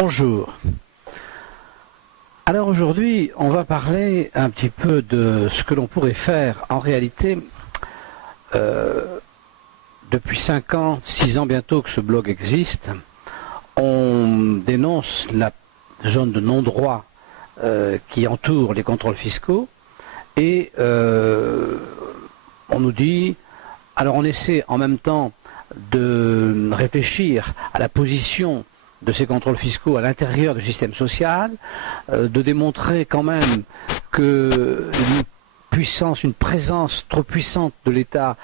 Bonjour. Alors aujourd'hui, on va parler un petit peu de ce que l'on pourrait faire. En réalité, depuis 5 ans, 6 ans bientôt que ce blog existe, on dénonce la zone de non-droit qui entoure les contrôles fiscaux et on nous dit, alors on essaie en même temps de réfléchir à la position de ces contrôles fiscaux à l'intérieur du système social, de démontrer quand même que une présence trop puissante de l'État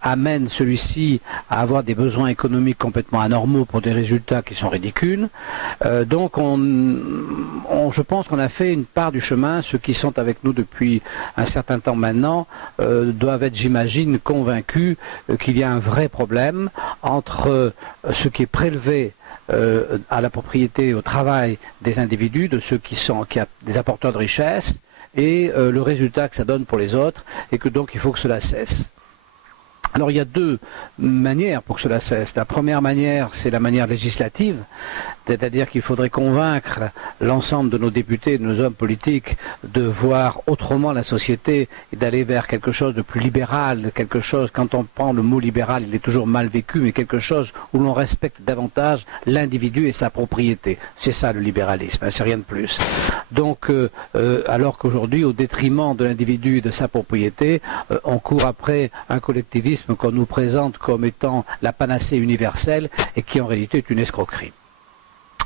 amène celui-ci à avoir des besoins économiques complètement anormaux pour des résultats qui sont ridicules. Donc je pense qu'on a fait une part du chemin. Ceux qui sont avec nous depuis un certain temps maintenant doivent être, j'imagine, convaincus qu'il y a un vrai problème entre ce qui est prélevé à la propriété, au travail des individus, de ceux qui sont des apporteurs de richesse, et le résultat que ça donne pour les autres, et que donc il faut que cela cesse. Alors il y a 2 manières pour que cela cesse. La première manière, c'est la manière législative, c'est-à-dire qu'il faudrait convaincre l'ensemble de nos députés, de nos hommes politiques, de voir autrement la société et d'aller vers quelque chose de plus libéral, quelque chose, quand on prend le mot libéral, il est toujours mal vécu, mais quelque chose où l'on respecte davantage l'individu et sa propriété. C'est ça le libéralisme, c'est rien de plus. Donc, alors qu'aujourd'hui, au détriment de l'individu et de sa propriété, on court après un collectivisme qu'on nous présente comme étant la panacée universelle et qui en réalité est une escroquerie.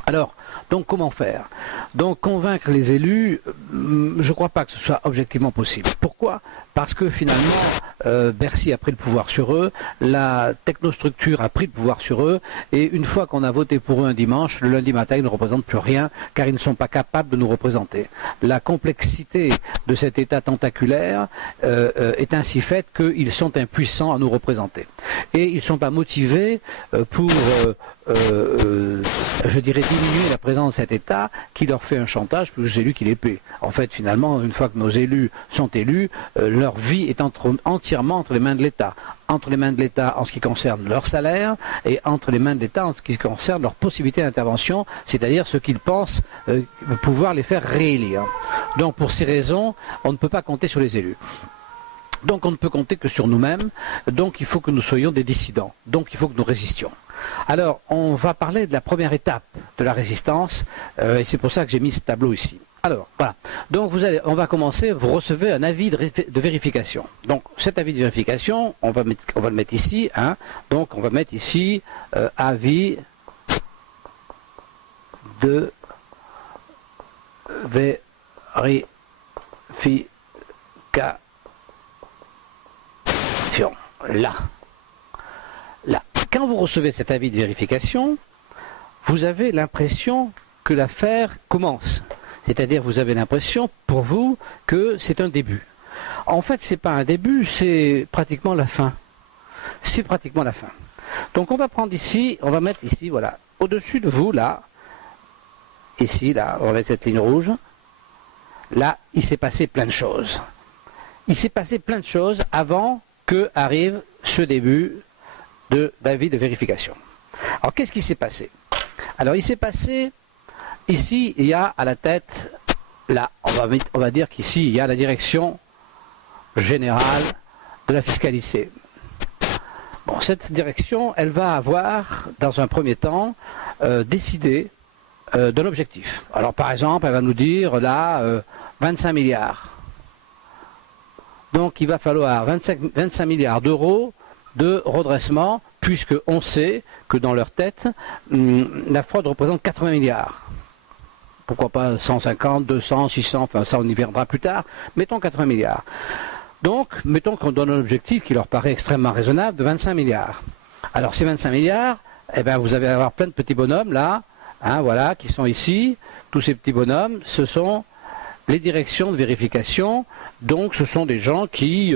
Alors, donc comment faire? Donc convaincre les élus, je ne crois pas que ce soit objectivement possible. Pourquoi? Parce que finalement, Bercy a pris le pouvoir sur eux, la technostructure a pris le pouvoir sur eux, et une fois qu'on a voté pour eux un dimanche, le lundi matin, ils ne représentent plus rien, car ils ne sont pas capables de nous représenter. La complexité de cet État tentaculaire est ainsi faite qu'ils sont impuissants à nous représenter. Et ils ne sont pas motivés pour, je dirais, diminuer la présence de cet État qui leur fait un chantage plus aux élus qui les paient. En fait, finalement, une fois que nos élus sont élus, leur vie est entièrement entre les mains de l'État. Entre les mains de l'État en ce qui concerne leur salaire et entre les mains de l'État en ce qui concerne leur possibilité d'intervention, c'est-à-dire ce qu'ils pensent pouvoir les faire réélire. Donc pour ces raisons, on ne peut pas compter sur les élus. Donc on ne peut compter que sur nous-mêmes, donc il faut que nous soyons des dissidents, donc il faut que nous résistions. Alors on va parler de la première étape de la résistance, et c'est pour ça que j'ai mis ce tableau ici. Alors, voilà. Donc on va commencer, vous recevez un avis de vérification. Donc cet avis de vérification, on va le mettre ici. Hein. Donc on va mettre ici avis de vérification. Là. Quand vous recevez cet avis de vérification, vous avez l'impression que l'affaire commence. C'est-à-dire vous avez l'impression, pour vous, que c'est un début. En fait, ce n'est pas un début, c'est pratiquement la fin. C'est pratiquement la fin. Donc on va prendre ici, on va mettre ici, voilà, au-dessus de vous, là, ici, là, on va mettre cette ligne rouge. Là, il s'est passé plein de choses. Il s'est passé plein de choses avant que arrive ce début d'avis de vérification. Alors qu'est-ce qui s'est passé? Alors il s'est passé... Ici, il y a à la tête, là, on va dire qu'ici, il y a la direction générale de la fiscalité. Bon, cette direction, elle va avoir, dans un premier temps, décidé d'un objectif. Alors, par exemple, elle va nous dire, là, 25 milliards. Donc, il va falloir 25 milliards d'euros de redressement, puisqu'on sait que dans leur tête, la fraude représente 80 milliards. Pourquoi pas 150, 200, 600, enfin ça on y viendra plus tard, mettons 80 milliards. Donc, mettons qu'on donne un objectif qui leur paraît extrêmement raisonnable de 25 milliards. Alors ces 25 milliards, eh bien vous allez avoir plein de petits bonhommes là, hein, voilà, qui sont ici. Tous ces petits bonhommes, ce sont les directions de vérification. Donc ce sont des gens qui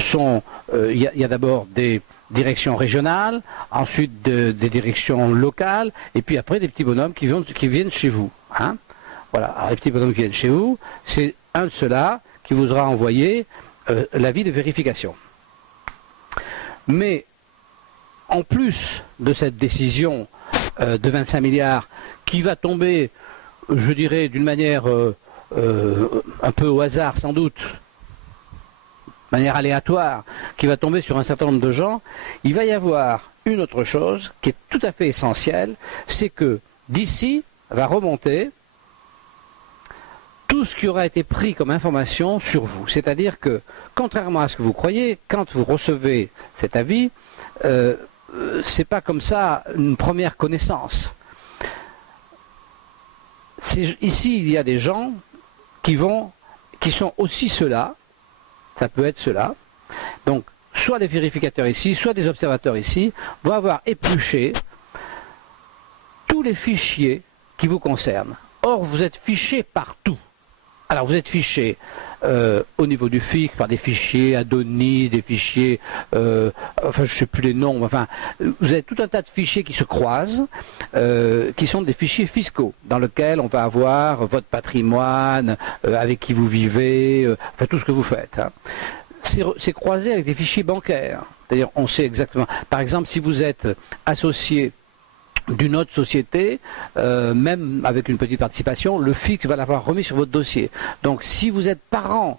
sont... Il y a d'abord des directions régionales, ensuite des directions locales, et puis après des petits bonhommes qui viennent chez vous. Hein. Voilà, alors les petits bonhommes qui viennent chez vous, c'est un de ceux-là qui vous aura envoyé l'avis de vérification. Mais en plus de cette décision de 25 milliards qui va tomber, je dirais, d'une manière un peu au hasard sans doute, de manière aléatoire, qui va tomber sur un certain nombre de gens, il va y avoir une autre chose qui est tout à fait essentielle, c'est que d'ici va remonter tout ce qui aura été pris comme information sur vous. C'est-à-dire que, contrairement à ce que vous croyez, quand vous recevez cet avis, c'est pas comme ça une première connaissance. Ici, il y a des gens qui sont aussi ceux-là, ça peut être ceux-là, donc soit des vérificateurs ici, soit des observateurs ici, vont avoir épluché tous les fichiers qui vous concernent. Or, vous êtes fiché partout. Alors, vous êtes fiché au niveau du FIC par des fichiers Adonis, des fichiers, enfin, je ne sais plus les noms, enfin, vous avez tout un tas de fichiers qui se croisent, qui sont des fichiers fiscaux, dans lesquels on va avoir votre patrimoine, avec qui vous vivez, enfin, tout ce que vous faites. Hein. C'est croisé avec des fichiers bancaires. C'est-à-dire, on sait exactement. Par exemple, si vous êtes associé d'une autre société, même avec une petite participation, le FIC va l'avoir remis sur votre dossier. Donc si vous êtes parent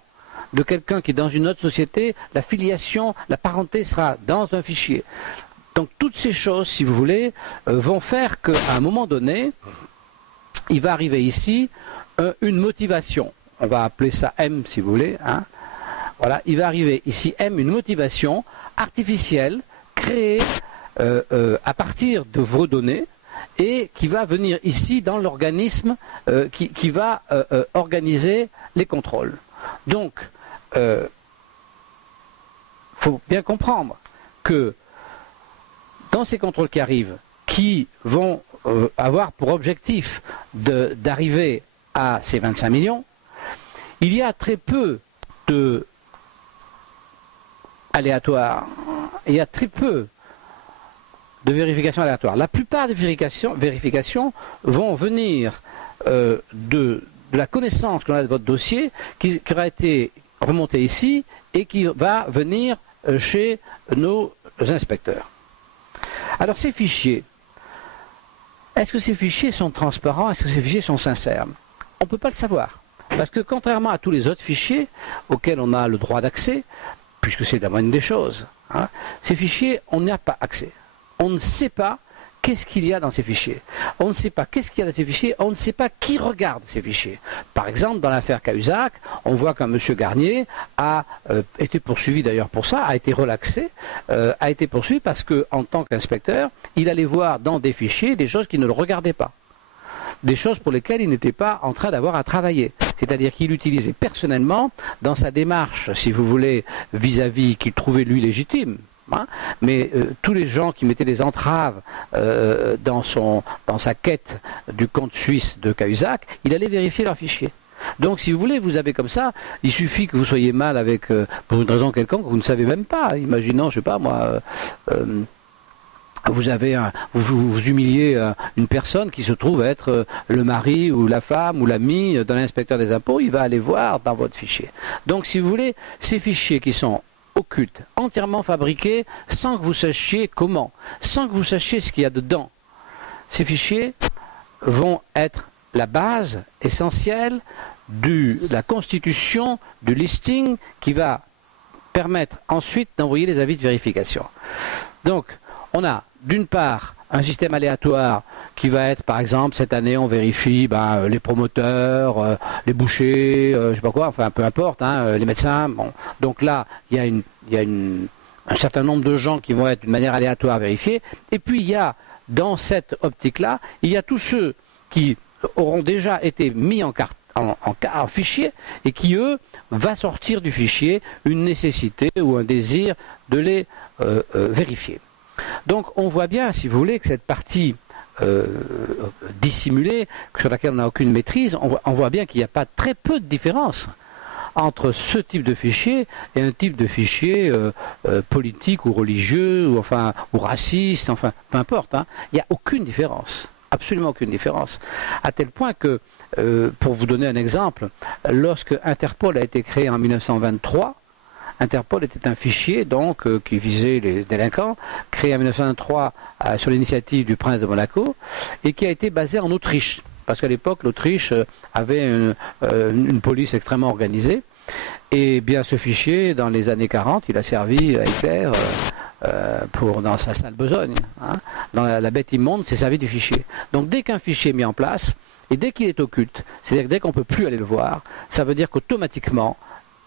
de quelqu'un qui est dans une autre société, la filiation, la parenté sera dans un fichier. Donc toutes ces choses, si vous voulez, vont faire qu'à un moment donné, il va arriver ici une motivation. On va appeler ça M si vous voulez. Hein. Voilà, il va arriver ici M, une motivation artificielle, créée à partir de vos données et qui va venir ici dans l'organisme qui va organiser les contrôles. Donc, il faut bien comprendre que dans ces contrôles qui arrivent, qui vont avoir pour objectif d'arriver à ces 25 millions, il y a très peu de aléatoires, il y a très peu de vérification aléatoire. La plupart des vérifications vont venir de la connaissance qu'on a de votre dossier qui aura été remonté ici et qui va venir chez nos inspecteurs. Alors ces fichiers, est-ce que ces fichiers sont transparents? Est-ce que ces fichiers sont sincères? On ne peut pas le savoir. Parce que contrairement à tous les autres fichiers auxquels on a le droit d'accès, puisque c'est la moindre des choses, hein, ces fichiers, on n'y a pas accès. On ne sait pas qu'est-ce qu'il y a dans ces fichiers. On ne sait pas qu'est-ce qu'il y a dans ces fichiers, on ne sait pas qui regarde ces fichiers. Par exemple, dans l'affaire Cahuzac, on voit qu'un monsieur Garnier a été poursuivi d'ailleurs pour ça, a été relaxé, a été poursuivi parce qu'en tant qu'inspecteur, il allait voir dans des fichiers des choses qui ne le regardaient pas. Des choses pour lesquelles il n'était pas en train d'avoir à travailler. C'est-à-dire qu'il utilisait personnellement, dans sa démarche, si vous voulez, vis-à-vis qu'il trouvait lui légitime, hein, mais tous les gens qui mettaient des entraves dans sa quête du compte suisse de Cahuzac, il allait vérifier leurs fichiers. Donc si vous voulez, vous avez comme ça, il suffit que vous soyez mal avec, pour une raison quelconque, vous ne savez même pas, imaginons, je sais pas moi, vous humiliez une personne qui se trouve être le mari ou la femme ou l'ami de l'inspecteur des impôts, il va aller voir dans votre fichier. Donc si vous voulez, ces fichiers qui sont occultes, entièrement fabriqués, sans que vous sachiez comment, sans que vous sachiez ce qu'il y a dedans, ces fichiers vont être la base essentielle de la constitution du listing qui va permettre ensuite d'envoyer les avis de vérification. Donc, on a d'une part un système aléatoire qui va être, par exemple, cette année on vérifie les promoteurs, les bouchers, je sais pas quoi, enfin peu importe, hein, les médecins. Bon. Donc là, il y a un certain nombre de gens qui vont être d'une manière aléatoire vérifiés. Et puis il y a, dans cette optique-là, il y a tous ceux qui auront déjà été mis en fichier et qui, eux, va sortir du fichier une nécessité ou un désir de les vérifier. Donc on voit bien, si vous voulez, que cette partie dissimulée, sur laquelle on n'a aucune maîtrise, on voit bien qu'il n'y a pas très peu de différence entre ce type de fichier et un type de fichier politique ou religieux ou raciste, enfin peu importe, hein. Il n'y a aucune différence, absolument aucune différence, à tel point que, pour vous donner un exemple, lorsque Interpol a été créé en 1923, Interpol était un fichier donc qui visait les délinquants, créé en 1903 sur l'initiative du prince de Monaco et qui a été basé en Autriche. Parce qu'à l'époque, l'Autriche avait une police extrêmement organisée. Et bien ce fichier, dans les années 40, il a servi à Hitler dans sa sale besogne. Hein. Dans la bête immonde, c'est servi du fichier. Donc dès qu'un fichier est mis en place, et dès qu'il est occulte, c'est-à-dire dès qu'on ne peut plus aller le voir, ça veut dire qu'automatiquement,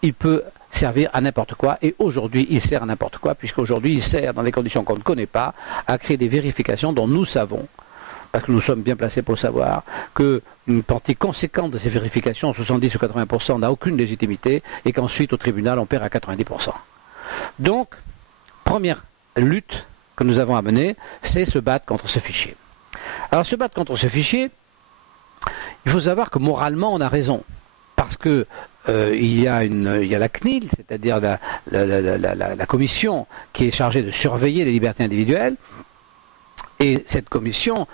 il peut servir à n'importe quoi. Et aujourd'hui, il sert à n'importe quoi, puisqu'aujourd'hui, il sert, dans des conditions qu'on ne connaît pas, à créer des vérifications dont nous savons, parce que nous sommes bien placés pour savoir, qu'une partie conséquente de ces vérifications, 70 ou 80%, n'a aucune légitimité, et qu'ensuite, au tribunal, on perd à 90%. Donc, première lutte que nous avons à mener, c'est se battre contre ce fichier. Alors, se battre contre ce fichier, il faut savoir que moralement, on a raison. Parce que il y a la CNIL, c'est-à-dire la commission qui est chargée de surveiller les libertés individuelles. Et cette commission,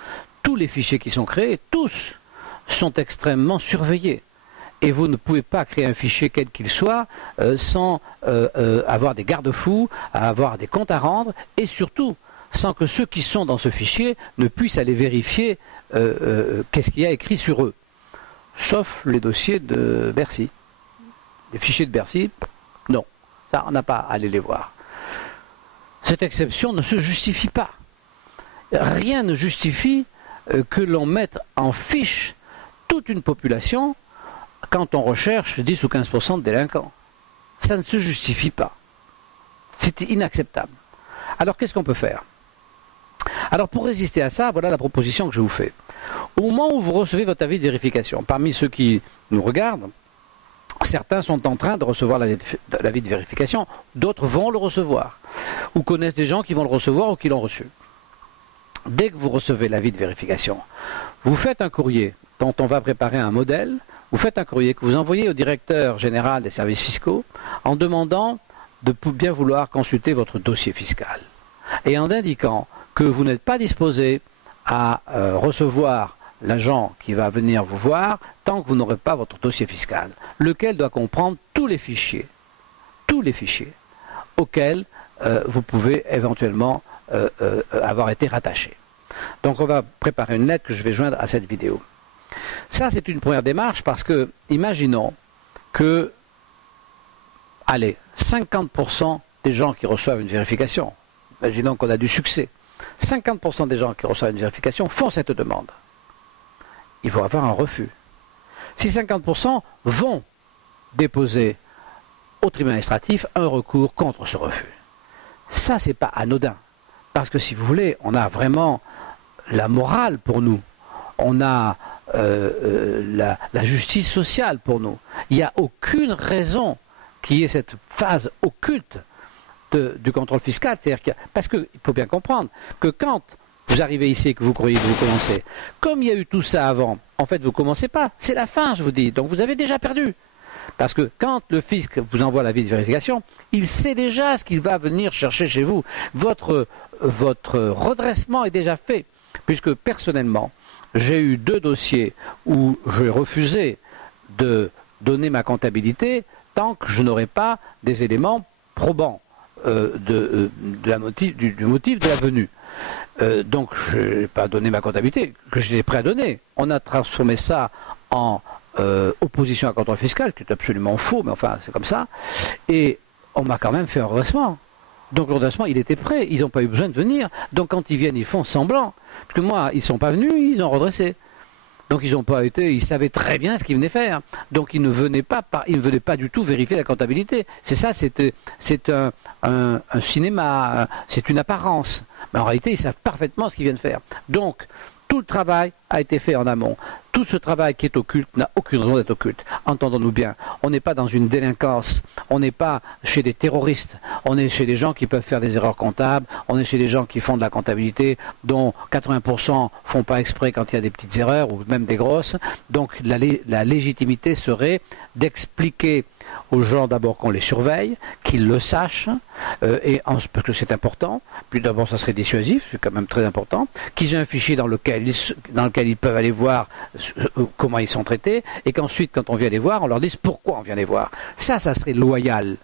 tous les fichiers qui sont créés, tous sont extrêmement surveillés. Et vous ne pouvez pas créer un fichier quel qu'il soit sans avoir des garde-fous, avoir des comptes à rendre, et surtout sans que ceux qui sont dans ce fichier ne puissent aller vérifier qu'est-ce qu'il y a écrit sur eux. Sauf les dossiers de Bercy. Les fichiers de Bercy, non. Ça, on n'a pas à aller les voir. Cette exception ne se justifie pas. Rien ne justifie que l'on mette en fiche toute une population quand on recherche 10 ou 15% de délinquants. Ça ne se justifie pas. C'est inacceptable. Alors qu'est-ce qu'on peut faire? Alors pour résister à ça, voilà la proposition que je vous fais. Au moment où vous recevez votre avis de vérification, parmi ceux qui nous regardent, certains sont en train de recevoir l'avis de vérification, d'autres vont le recevoir, ou connaissent des gens qui vont le recevoir ou qui l'ont reçu. Dès que vous recevez l'avis de vérification, vous faites un courrier dont on va préparer un modèle, vous faites un courrier que vous envoyez au directeur général des services fiscaux en demandant de bien vouloir consulter votre dossier fiscal et en indiquant que vous n'êtes pas disposé à recevoir l'agent qui va venir vous voir tant que vous n'aurez pas votre dossier fiscal, lequel doit comprendre tous les fichiers auxquels vous pouvez éventuellement avoir été rattaché. Donc on va préparer une lettre que je vais joindre à cette vidéo. Ça c'est une première démarche parce que, imaginons que, allez, 50% des gens qui reçoivent une vérification, imaginons qu'on a du succès, 50% des gens qui reçoivent une vérification font cette demande. Il faut avoir un refus. Si 50% vont déposer au tribunal administratif un recours contre ce refus. Ça, c'est pas anodin. Parce que si vous voulez, on a vraiment la morale pour nous. On a la justice sociale pour nous. Il n'y a aucune raison qu'il y ait cette phase occulte du contrôle fiscal. Parce qu'il faut bien comprendre que quand vous arrivez ici et que vous croyez que vous commencez, comme il y a eu tout ça avant, en fait vous ne commencez pas. C'est la fin, je vous dis. Donc vous avez déjà perdu. Parce que quand le fisc vous envoie l'avis de vérification, il sait déjà ce qu'il va venir chercher chez vous. Votre redressement est déjà fait. Puisque personnellement, j'ai eu 2 dossiers où j'ai refusé de donner ma comptabilité tant que je n'aurais pas des éléments probants du motif de la venue. Donc je n'ai pas donné ma comptabilité, que j'étais prêt à donner. On a transformé ça en opposition à contrôle fiscal, qui est absolument faux, mais enfin c'est comme ça. Et on m'a quand même fait un redressement. Donc le redressement, il était prêt, ils n'ont pas eu besoin de venir. Donc quand ils viennent, ils font semblant. Parce que moi, ils ne sont pas venus, ils ont redressé. Donc ils n'ont pas été, ils savaient très bien ce qu'ils venaient faire. Donc ils ne venaient pas du tout vérifier la comptabilité. C'est ça, c'est un cinéma, c'est une apparence. Mais en réalité, ils savent parfaitement ce qu'ils viennent faire. Donc tout le travail a été fait en amont. Tout ce travail qui est occulte n'a aucune raison d'être occulte. Entendons-nous bien. On n'est pas dans une délinquance. On n'est pas chez des terroristes. On est chez des gens qui peuvent faire des erreurs comptables. On est chez des gens qui font de la comptabilité dont 80% font pas exprès quand il y a des petites erreurs ou même des grosses. Donc la légitimité serait d'expliquer aux gens d'abord qu'on les surveille, qu'ils le sachent, parce que c'est important. Puis d'abord ça serait dissuasif, c'est quand même très important. Qu'ils aient un fichier dans lequel ils peuvent aller voir comment ils sont traités, et qu'ensuite quand on vient les voir, on leur dise pourquoi on vient les voir. Ça serait loyal.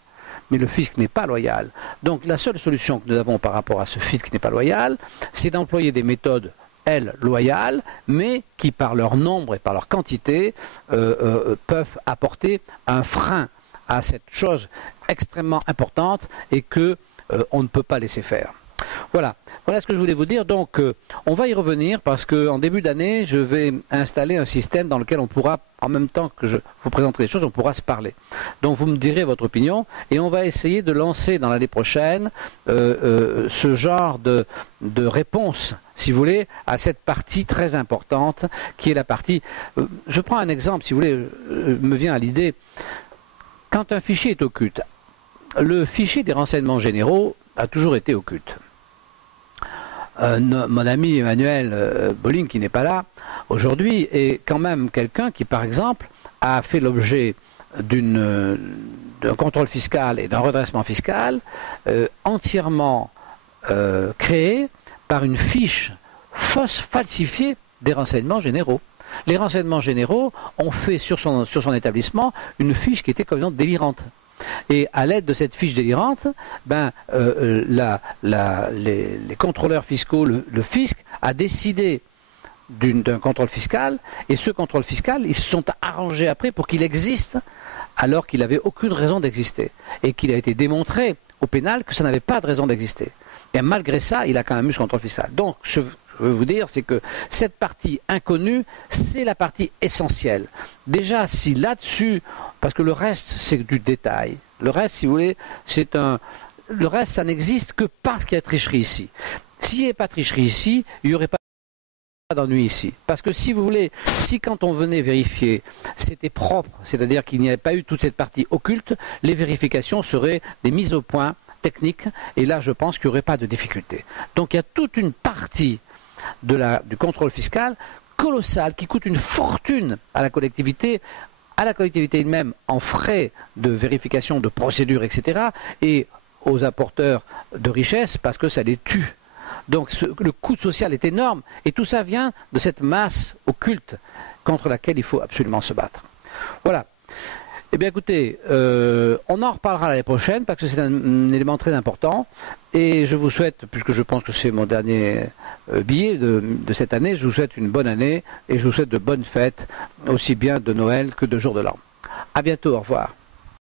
mais le fisc n'est pas loyal. Donc la seule solution que nous avons par rapport à ce fisc qui n'est pas loyal, c'est d'employer des méthodes, elles, loyales, mais qui par leur nombre et par leur quantité peuvent apporter un frein à cette chose extrêmement importante et que on ne peut pas laisser faire. Voilà ce que je voulais vous dire. Donc on va y revenir parce qu'en début d'année, je vais installer un système dans lequel on pourra, en même temps que je vous présenterai les choses, on pourra se parler. Donc vous me direz votre opinion et on va essayer de lancer dans l'année prochaine ce genre de réponse, si vous voulez, à cette partie très importante qui est la partie... je prends un exemple, si vous voulez, me vient à l'idée. Quand un fichier est occulte, le fichier des renseignements généraux a toujours été occulte. Mon ami Emmanuel Bolling, qui n'est pas là aujourd'hui, est quand même quelqu'un qui, par exemple, a fait l'objet d'un contrôle fiscal et d'un redressement fiscal entièrement créé par une fiche falsifiée des renseignements généraux. Les renseignements généraux ont fait sur son établissement une fiche qui était complètement délirante. Et à l'aide de cette fiche délirante, les contrôleurs fiscaux, le fisc, a décidé d'un contrôle fiscal, et ce contrôle fiscal, ils se sont arrangés après pour qu'il existe, alors qu'il n'avait aucune raison d'exister, et qu'il a été démontré au pénal que ça n'avait pas de raison d'exister. Et malgré ça, il a quand même eu ce contrôle fiscal. Donc, je veux vous dire, c'est que cette partie inconnue, c'est la partie essentielle. Déjà, si là-dessus, parce que le reste, c'est du détail. Le reste, si vous voulez, le reste, ça n'existe que parce qu'il y a tricherie ici. S'il n'y avait pas de tricherie ici, il n'y aurait pas d'ennui ici. Parce que si vous voulez, si quand on venait vérifier, c'était propre, c'est-à-dire qu'il n'y avait pas eu toute cette partie occulte, les vérifications seraient des mises au point techniques, et là, je pense qu'il n'y aurait pas de difficulté. Donc, il y a toute une partie du contrôle fiscal colossal qui coûte une fortune à la collectivité elle-même en frais de vérification, de procédure, etc. et aux apporteurs de richesse parce que ça les tue. Donc le coût social est énorme et tout ça vient de cette masse occulte contre laquelle il faut absolument se battre. Voilà. Eh bien écoutez, on en reparlera l'année prochaine parce que c'est un élément très important et je vous souhaite, puisque je pense que c'est mon dernier billet de cette année, je vous souhaite une bonne année et je vous souhaite de bonnes fêtes, aussi bien de Noël que de jour de l'an. À bientôt, au revoir.